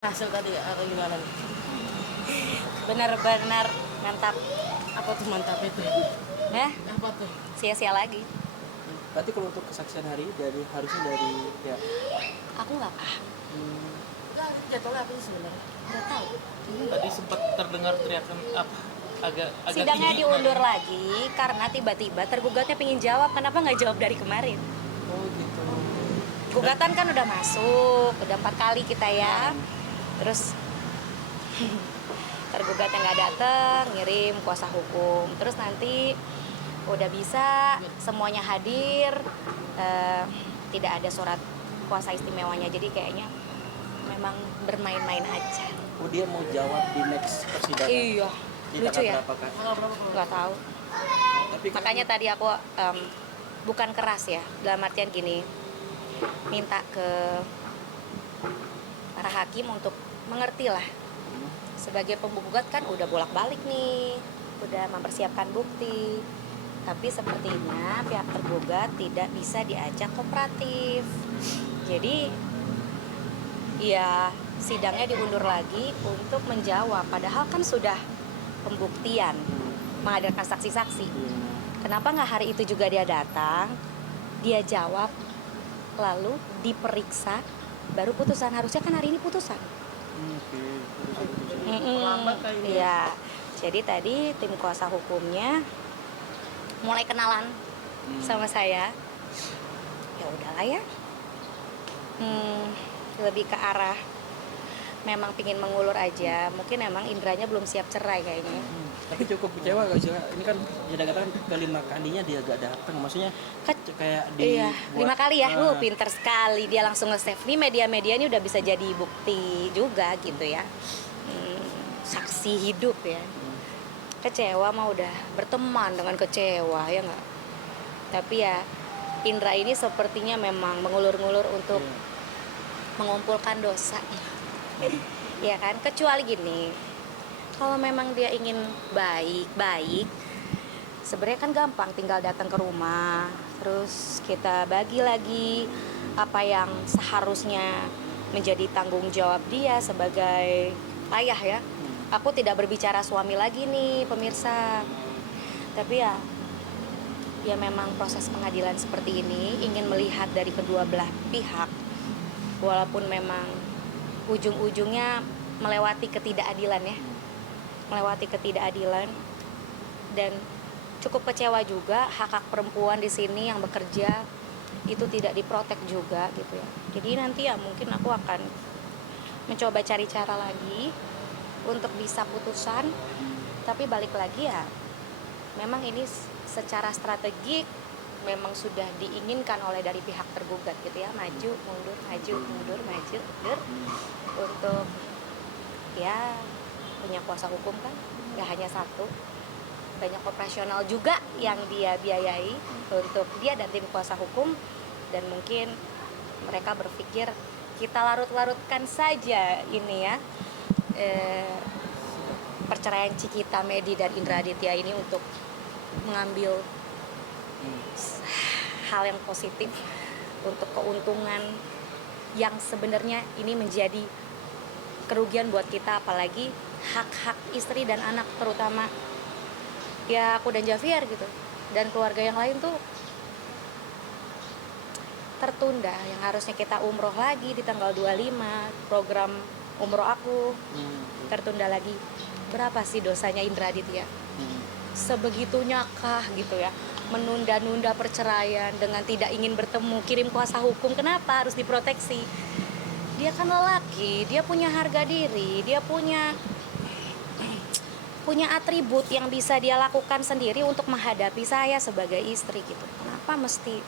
Hasil tadi atau gimana nih? Benar-benar mantap. Apa tuh mantap itu? Ya, Apa tuh? sia-sia lagi. Berarti kalau untuk kesaksian hari harusnya dari ya. Aku nggak paham, Enggak, jadwalnya apa sih sebenarnya? nggak tahu. Tadi sempat terdengar teriakan apa agak Sidangnya tinggi. diundur lagi karena tiba-tiba tergugatnya pingin jawab. Kenapa nggak jawab dari kemarin? Oh gitu. Gugatan kan udah masuk, udah 4 kali kita ya. Terus tergugatnya nggak dateng, ngirim kuasa hukum. Terus nanti udah bisa semuanya hadir, tidak ada surat kuasa istimewanya. Jadi kayaknya memang bermain-main aja. Oh dia mau jawab di next persidangan. Iya, Di lucu tanggal ya. berapa kan? Tanggal berapa kalau? Nggak tahu. Tapi kan Makanya tadi aku bukan keras ya, dalam artian gini, minta ke para hakim untuk mengerti lah. Sebagai penggugat kan udah bolak-balik nih, udah mempersiapkan bukti. Tapi sepertinya pihak tergugat tidak bisa diajak kooperatif. Jadi ya sidangnya diundur lagi untuk menjawab. Padahal kan sudah pembuktian, menghadirkan saksi-saksi. Kenapa nggak hari itu juga dia datang, dia jawab, lalu diperiksa, baru putusan. Harusnya kan hari ini putusan. Oke. Terlambat kayaknya. Iya. Jadi tadi tim kuasa hukumnya mulai kenalan sama saya. Ya udahlah ya. Lebih ke arah memang pingin mengulur aja. Mungkin emang indranya belum siap cerai kayaknya. Tapi cukup kecewa gak sih? Ini kan ya katakan kelima kalinya dia gak datang. Maksudnya kayak di Iya, 5 kali ya. Pinter sekali. Dia langsung nge-save. Nih media-media ini udah bisa jadi bukti juga gitu ya. Saksi hidup ya. Kecewa mah udah berteman dengan kecewa ya nggak. Tapi ya Indra ini sepertinya memang mengulur-ngulur untuk mengumpulkan dosa. Ya kan, kecuali gini, kalau memang dia ingin baik-baik, sebenarnya kan gampang, tinggal datang ke rumah, terus kita bagi lagi apa yang seharusnya menjadi tanggung jawab dia sebagai ayah ya. Aku tidak berbicara suami lagi nih pemirsa, tapi ya memang proses pengadilan seperti ini ingin melihat dari kedua belah pihak, walaupun memang ujung-ujungnya melewati ketidakadilan ya, dan cukup kecewa juga hak-hak perempuan di sini yang bekerja itu tidak diprotek juga gitu ya. Jadi nanti ya mungkin aku akan mencoba cari cara lagi untuk bisa putusan, tapi balik lagi ya memang ini secara strategik memang sudah diinginkan oleh dari pihak tergugat gitu ya, maju mundur untuk ya punya kuasa hukum kan nggak hanya satu, banyak operasional juga yang dia biayai untuk dia dan tim kuasa hukum, dan mungkin mereka berpikir kita larut-larutkan saja ini ya perceraian Cikita Medi dan Indra Aditya ini untuk mengambil hal yang positif untuk keuntungan yang sebenarnya ini menjadi kerugian buat kita, apalagi hak-hak istri dan anak terutama ya aku dan Javier gitu, dan keluarga yang lain tuh tertunda. Yang harusnya kita umroh lagi di tanggal 25, program umroh aku tertunda lagi. Berapa sih dosanya Indra Aditya? Sebegitunya kah gitu ya, menunda-nunda perceraian dengan tidak ingin bertemu, kirim kuasa hukum. Kenapa harus diproteksi? Dia kan lelaki, dia punya harga diri, dia punya atribut yang bisa dia lakukan sendiri untuk menghadapi saya sebagai istri gitu. Kenapa mesti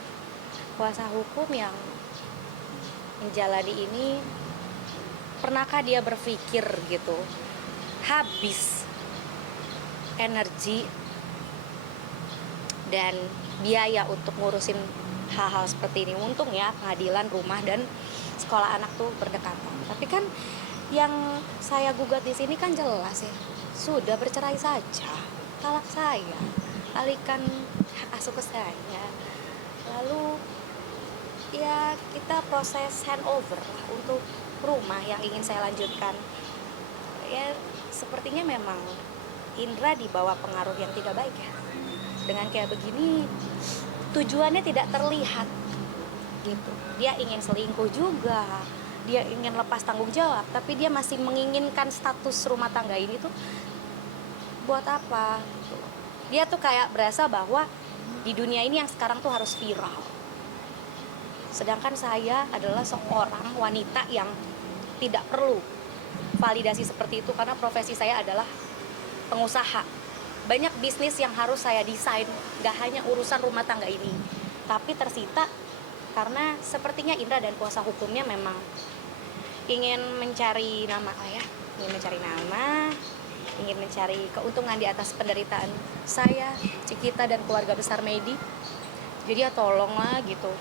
kuasa hukum yang menjalani ini? Pernahkah dia berpikir gitu, habis energi dan biaya untuk ngurusin hal-hal seperti ini? Untung ya pengadilan, rumah dan sekolah anak tuh berdekatan. Tapi kan yang saya gugat di sini kan jelas ya, sudah bercerai saja, talak saya, alihkan hak asuh ke saya, lalu ya kita proses handover lah untuk rumah yang ingin saya lanjutkan. Ya sepertinya memang Indra di bawah pengaruh yang tidak baik ya. Dengan kayak begini tujuannya tidak terlihat gitu. Dia ingin selingkuh juga, dia ingin lepas tanggung jawab, tapi dia masih menginginkan status rumah tangga ini tuh buat apa? Dia tuh kayak berasa bahwa di dunia ini yang sekarang tuh harus viral. Sedangkan saya adalah seorang wanita yang tidak perlu validasi seperti itu karena profesi saya adalah pengusaha. Banyak bisnis yang harus saya desain, gak hanya urusan rumah tangga ini, tapi tersita karena sepertinya Indra dan kuasa hukumnya memang ingin mencari nama lah ya, ingin mencari keuntungan di atas penderitaan saya, Cikita dan keluarga besar Medi. Jadi ya tolonglah gitu.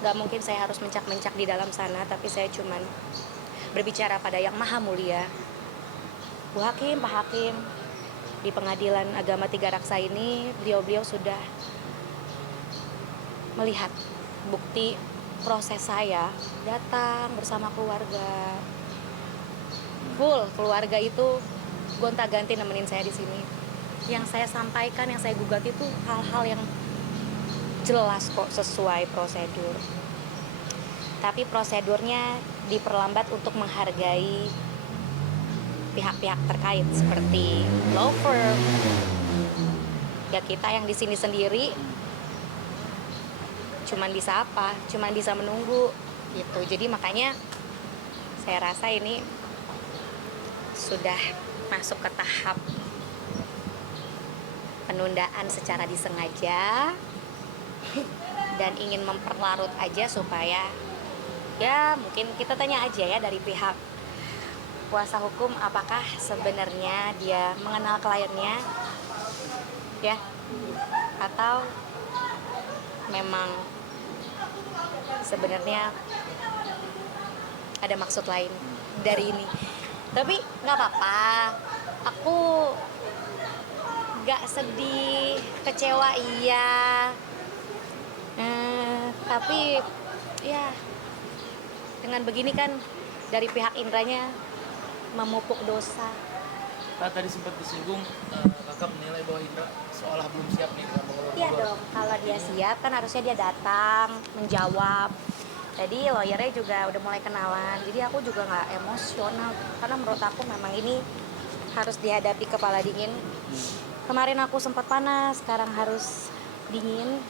Gak mungkin saya harus mencak-mencak di dalam sana, tapi saya cuman berbicara pada yang maha mulia. Bu Hakim, Pak Hakim, di Pengadilan Agama Tiga Raksa ini beliau sudah melihat bukti proses saya datang bersama keluarga. Full keluarga itu gonta-ganti nemenin saya di sini. Yang saya sampaikan, yang saya gugat itu hal-hal yang jelas kok sesuai prosedur. Tapi prosedurnya diperlambat untuk menghargai pihak-pihak terkait seperti law firm. Ya kita yang di sini sendiri cuman bisa apa? Cuman bisa menunggu gitu. Jadi makanya saya rasa ini sudah masuk ke tahap penundaan secara disengaja dan ingin memperlarut aja supaya ya mungkin kita tanya aja ya dari pihak kuasa hukum apakah sebenarnya dia mengenal kliennya ya atau memang sebenarnya ada maksud lain dari ini. Tapi nggak apa-apa, aku nggak sedih, kecewa iya, tapi ya dengan begini kan dari pihak Indranya memupuk dosa. Nah, tadi sempat disinggung kakak menilai bahwa Indra seolah belum siap nih dengan mengelola. Iya dong, kalau dia siap kan harusnya dia datang, menjawab. Jadi lawyernya juga udah mulai kenalan, jadi aku juga nggak emosional karena menurut aku memang ini harus dihadapi kepala dingin. Kemarin aku sempat panas, sekarang harus dingin,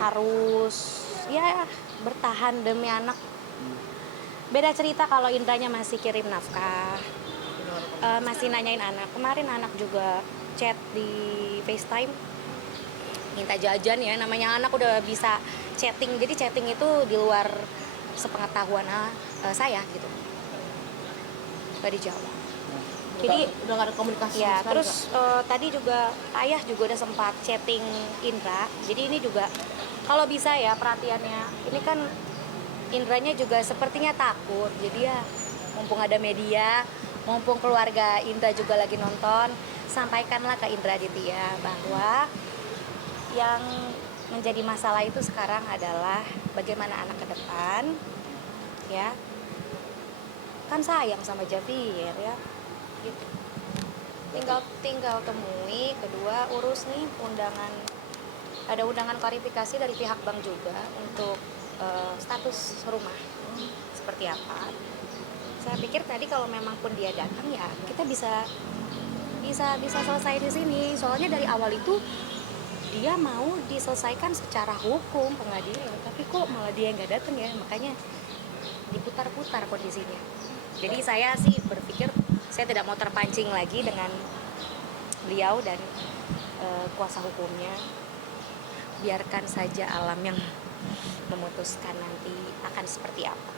harus ya bertahan demi anak. Beda cerita kalau Indranya masih kirim nafkah, masih nanyain anak. Kemarin anak juga chat di FaceTime minta jajan ya, namanya anak udah bisa chatting, jadi chatting itu di luar sepengetahuan saya gitu, gak dijawab. Jadi udah gak ada komunikasi ya sekali, terus tadi juga ayah juga udah sempat chatting Indra, jadi ini juga kalau bisa ya perhatiannya, ini kan Indranya juga sepertinya takut, jadi ya mumpung ada media, mumpung keluarga Indra juga lagi nonton, sampaikanlah ke Indra Aditya bahwa yang menjadi masalah itu sekarang adalah bagaimana anak ke depan ya, kan sayang sama Javier ya gitu. Tinggal temui, kedua urus nih undangan, ada undangan klarifikasi dari pihak bank juga untuk status rumah seperti apa. Saya pikir tadi kalau memang pun dia datang ya kita bisa selesai di sini, soalnya dari awal itu dia mau diselesaikan secara hukum pengadilan, tapi kok malah dia nggak datang ya, makanya diputar-putar kondisinya. Jadi saya sih berpikir saya tidak mau terpancing lagi dengan beliau dan kuasa hukumnya, biarkan saja alam yang memutuskan nanti akan seperti apa.